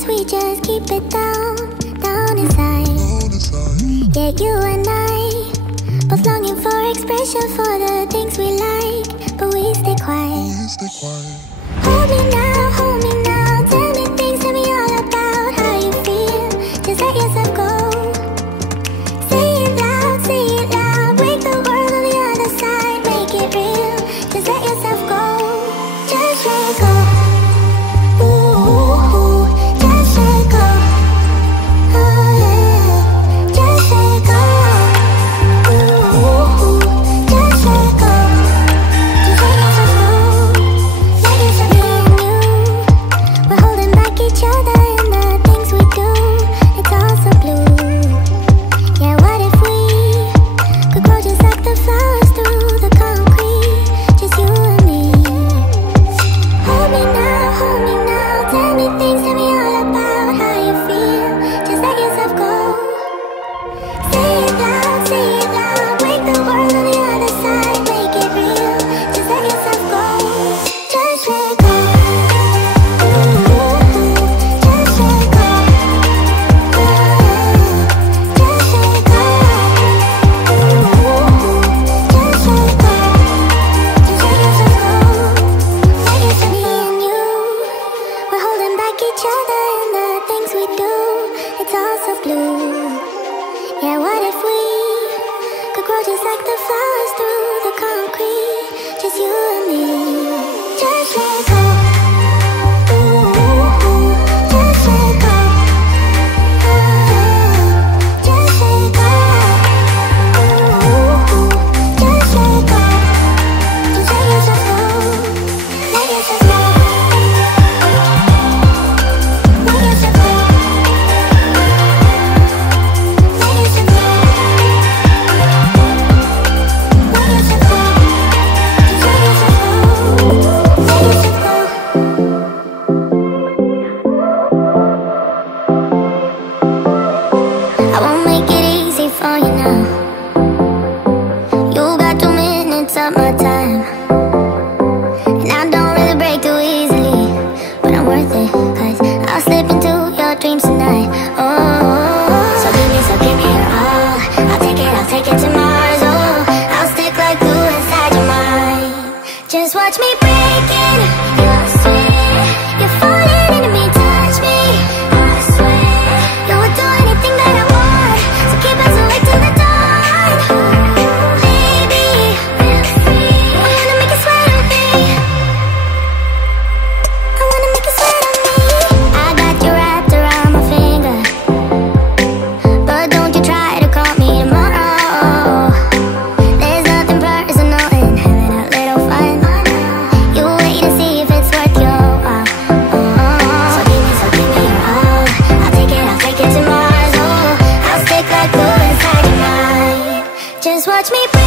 close, we just keep it down, down inside. Yeah, you and I, both longing for expression for the things we like, but we stay quiet. Hold me now, tell me things, tell me all about how you feel. Just let yourself go. Say it loud, wake the world on the other side, make it real. Just let yourself go, just let go. Ooh, just let go. Oh yeah, just let go. Ooh, just let go. Just let yourself go. Let yourself be you. We're holding back each other in the things we do. It's all so blue. Yeah, what if we could grow just like the flowers through the concrete? Just you and me. Hold me now, tell me things, tell me all about how you feel. Just let yourself go. Say it loud, wake the world on the other side, make it real. Just let yourself go. Just let go. Ooh, just let go. Just let go. Ooh, just let go. Just let yourself go. Let yourself be in you. We're holding back each other in the things we do. It's all so blue. Yeah, what if we could grow just like the flowers through the concrete? Just you and me. Just let go. Ooh, just let go. Just let go. Ooh, just let go. Just let yourself go. Let yourself go. Let yourself go. Let yourself go. Let yourself go. Just let yourself go. Let yourself go. I won't make it easy for you now. You got 2 minutes of my time, and I don't really break too easily, but I'm worth it, 'cause I'll slip into your dreams tonight. Oh, so give me your all. I'll take it to Mars. Oh, I'll stick like glue inside your mind. Just watch me breaking your sweat. You're falling into me, touch me, I swear. You would do anything that I want, so keep us awake till the dawn. Baby, feel free. I wanna make you sweat on me. I wanna make you sweat on me. I got you wrapped around my finger, but don't you try to call me tomorrow. There's nothing personal in having a little fun. You wait and see if it's worth your while. So give me your all. I'll take it to Mars. Oh, I'll stick like glue inside your mind. Just watch me.